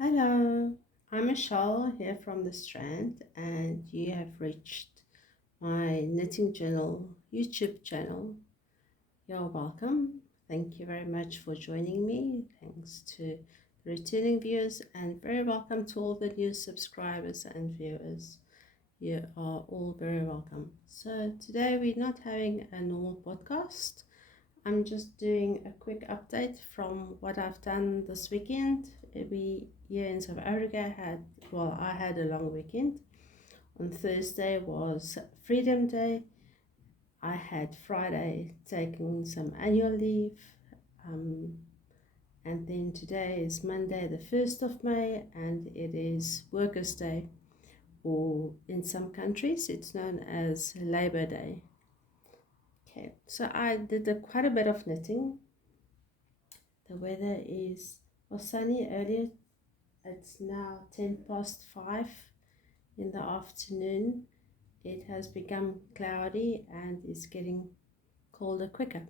Hello, I'm Michelle here from the Strand, and you have reached my Knitting Journal YouTube channel. You're welcome. Thank you very much for joining me. Thanks to the returning viewers, and very welcome to all the new subscribers and viewers. You are all very welcome. So, today we're not having a normal podcast. I'm just doing a quick update from what I've done this weekend. We here in South Africa I had a long weekend. On Thursday was Freedom Day. I had Friday taking some annual leave. Um, and then today is Monday, the 1st of May, and it is Workers' Day, or in some countries it's known as Labor Day. Okay, so I did quite a bit of knitting. The weather was sunny earlier. It's now 10 past 5 in the afternoon. It has become cloudy and is getting colder quicker.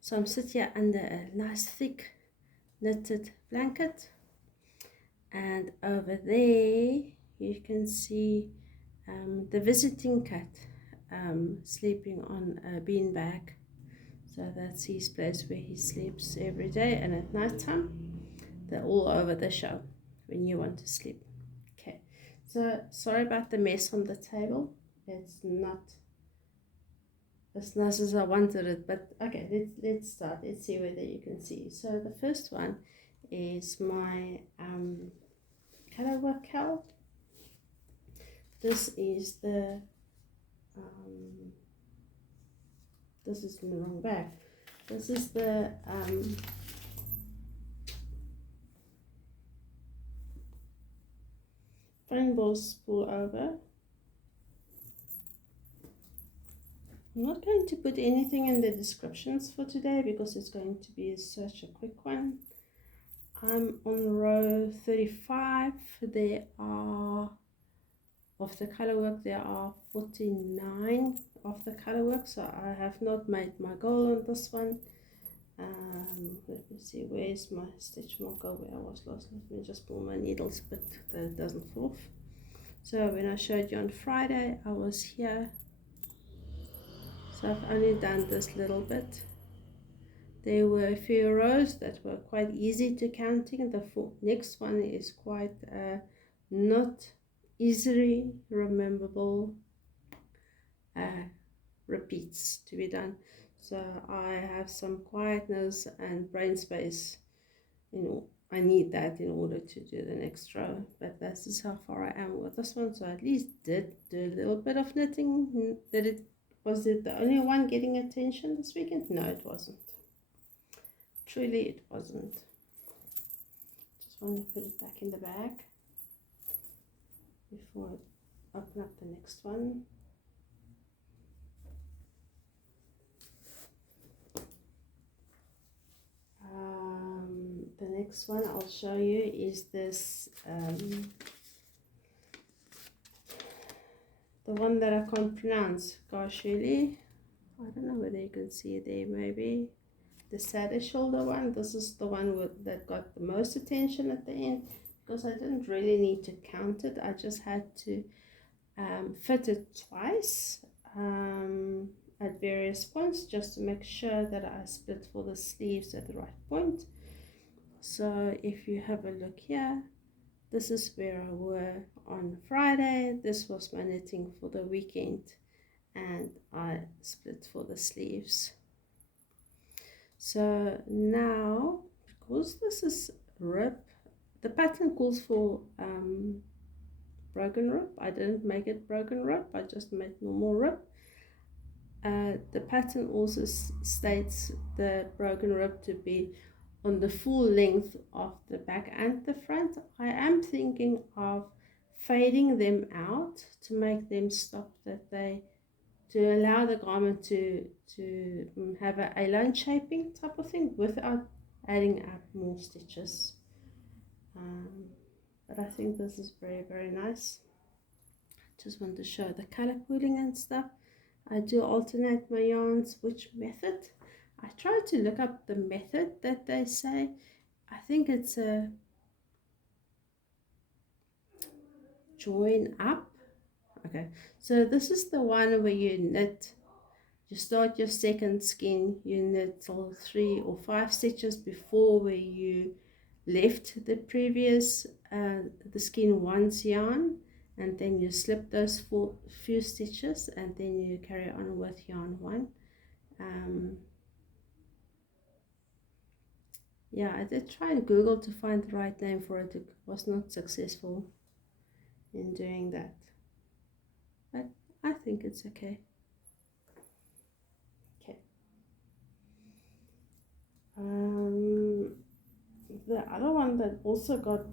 So I'm sitting here under a nice thick knitted blanket, and over there you can see the visiting cat sleeping on a beanbag. So that's his place where he sleeps every day, and at night time they're all over the show when you want to sleep. Okay, so sorry about the mess on the table. It's not as nice as I wanted it, but okay, let's start. Let's see whether you can see. So the first one is my color work cowl. This is um, this is in the wrong bag. This is the rainbow spool over. I'm not going to put anything in the descriptions for today because it's going to be such a quick one. I'm on row 35. There are, of the color work, there are 49 of the color work, so I have not made my goal on this one. Let me see, where's my stitch marker where I was lost. Let me just pull my needles a bit that it doesn't fall off. So when I showed you on Friday, I was here. So I've only done this little bit. There were a few rows that were quite easy to counting. The next one is quite not easily rememberable repeats to be done. So I have some quietness and brain space. I need that in order to do the next row. But this is how far I am with this one. So I at least did do a little bit of knitting. Was it the only one getting attention this weekend? No, it wasn't. Truly, it wasn't. Just want to put it back in the bag before I open up the next one. The next one I'll show you is this, the one that I can't pronounce. Gosh, really? I don't know whether you can see it there, maybe. The saddle shoulder one. This is the one that got the most attention at the end, because I didn't really need to count it. I just had to fit it twice at various points, just to make sure that I split for the sleeves at the right point. So if you have a look here, this is where I were on Friday. This was my knitting for the weekend, and I split for the sleeves. So now, because this is rib, the pattern calls for broken rib. I didn't make it broken rib, I just made normal rib. The pattern also states the broken rib to be on the full length of the back and the front. I am thinking of fading them out to make them stop, to allow the garment to have a A-line shaping type of thing without adding up more stitches. But I think this is very, very nice. Just want to show the color pooling and stuff. I do alternate my yarns. Which method? I try to look up the method that they say. I think it's a join up. Okay, so this is the one where you knit. You start your second skein, you knit till 3 or 5 stitches before where you left the previous the skein 1's yarn, and then you slip those few stitches, and then you carry on with yarn 1. Yeah, I did try and Google to find the right name for it. It was not successful in doing that, but I think it's okay. Okay. The other one that also got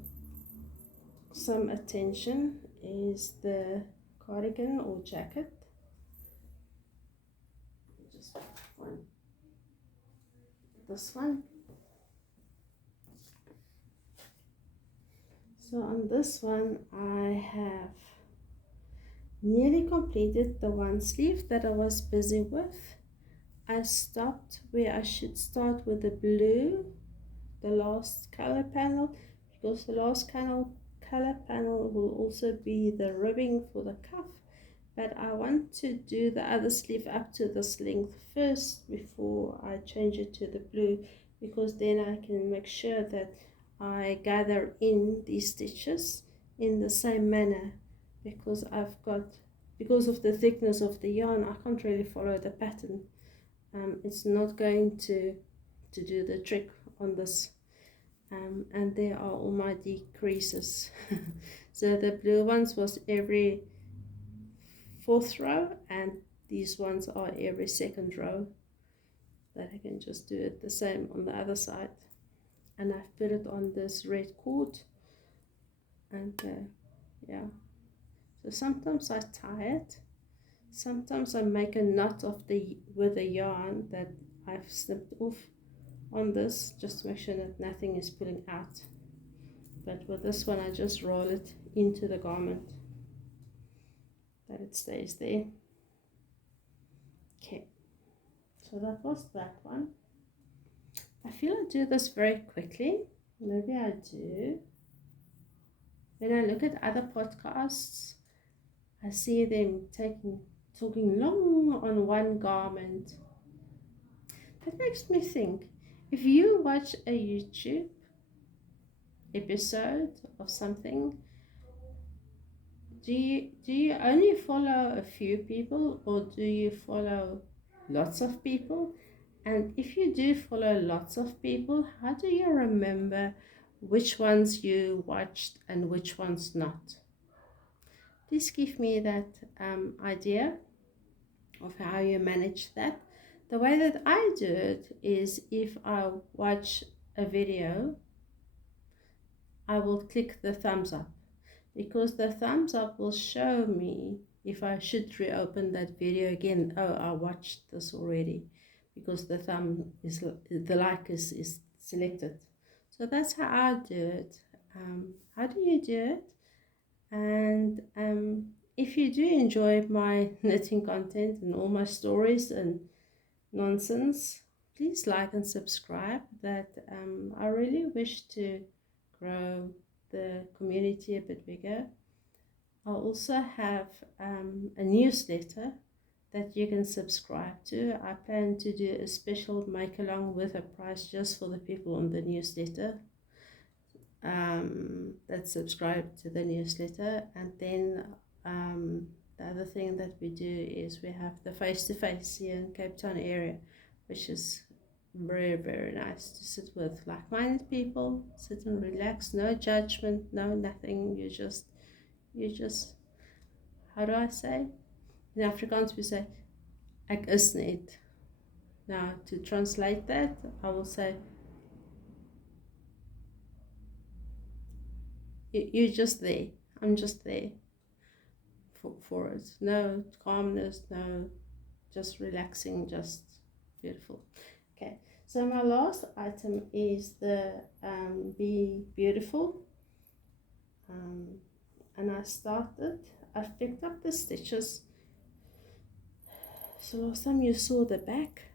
some attention is the cardigan or jacket. Just one. This one. So on this one I have nearly completed the one sleeve that I was busy with. I stopped where I should start with the blue, the last color panel, because the last color panel will also be the ribbing for the cuff, but I want to do the other sleeve up to this length first before I change it to the blue, because then I can make sure that I gather in these stitches in the same manner, because because of the thickness of the yarn, I can't really follow the pattern. It's not going to do the trick on this. And there are all my decreases. So the blue ones was every 4th row, and these ones are every 2nd row, that I can just do it the same on the other side. And I've put it on this red cord, and yeah, so sometimes I tie it, sometimes I make a knot with the yarn that I've snipped off on this, just to make sure that nothing is pulling out. But with this one I just roll it into the garment, that it stays there. Okay, so that was that one. I feel I do this very quickly. Maybe I do. When I look at other podcasts, I see them talking long on one garment. That makes me think, if you watch a YouTube episode of something, do you only follow a few people, or do you follow lots of people? And if you do follow lots of people, how do you remember which ones you watched and which ones not? Please give me that idea of how you manage that. The way that I do it is, if I watch a video, I will click the thumbs up, because the thumbs up will show me if I should reopen that video again. Oh, I watched this already, because the like is selected. So that's how I do it. How do you do it? And if you do enjoy my knitting content and all my stories and nonsense, please like and subscribe. That I really wish to grow the community a bit bigger. I'll also have a newsletter that you can subscribe to. I plan to do a special make along with a price just for the people on the newsletter that subscribe to the newsletter. And then the other thing that we do is we have the face-to-face here in Cape Town area, which is very, very nice to sit with like-minded people, sit and relax, no judgment, no nothing. You just how do I say? In Afrikaans we say ek is net. Now to translate that, I will say you're just there. I'm just there for it. No calmness, no, just relaxing, just beautiful. Okay, so my last item is the Be Beautiful. And I've picked up the stitches. So last time you saw the back,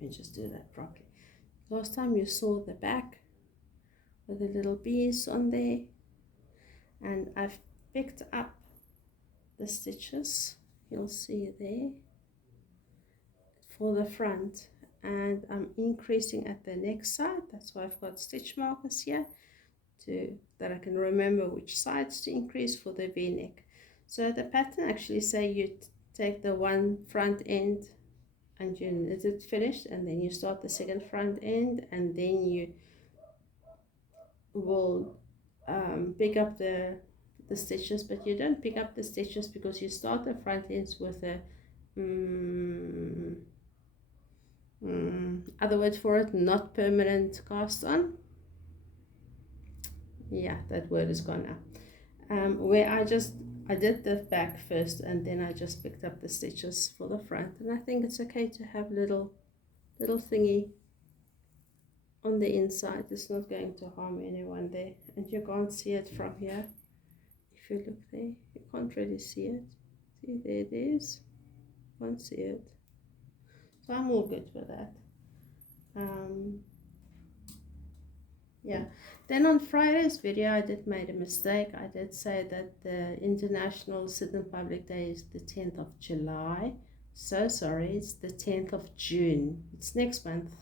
let me just do that properly. Last time you saw the back with the little bees on there. and I've picked up the stitches, you'll see there, for the front, and I'm increasing at the next side. That's why I've got stitch markers here to that I can remember which sides to increase for the v-neck. So the pattern actually say you take the one front end and you knit it finished, and then you start the second front end, and then you will pick up the stitches, but you don't pick up the stitches because you start the front ends with a other word for it, not permanent cast on. Yeah, that word is gone now. Where I did the back first, and then I just picked up the stitches for the front, and I think it's okay to have little thingy on the inside. It's not going to harm anyone there, and you can't see it from here. If you look there, you can't really see it. See, there it is. Can't see it. So I'm all good with that. Yeah. Then on Friday's video, I did made a mistake. I did say that the International Sydney Public Day is the 10th of July. So sorry, it's the 10th of June. It's next month.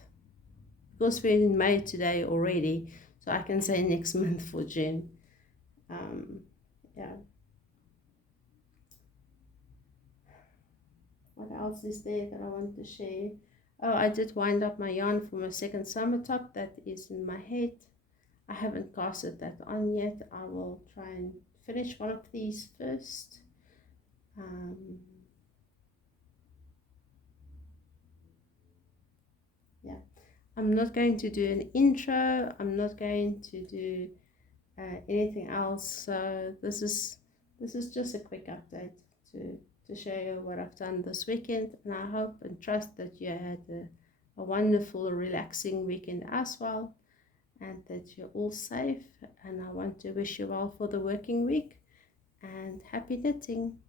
Because we're in May today already, so I can say next month for June. Yeah. What else is there that I want to share? Oh, I did wind up my yarn for my second summer top that is in my head. I haven't casted that on yet. I will try and finish one of these first. Yeah, I'm not going to do an intro. I'm not going to do anything else. So this is just a quick update to show you what I've done this weekend, and I hope and trust that you had a wonderful, relaxing weekend as well, and that you're all safe. And I want to wish you well for the working week, and happy knitting.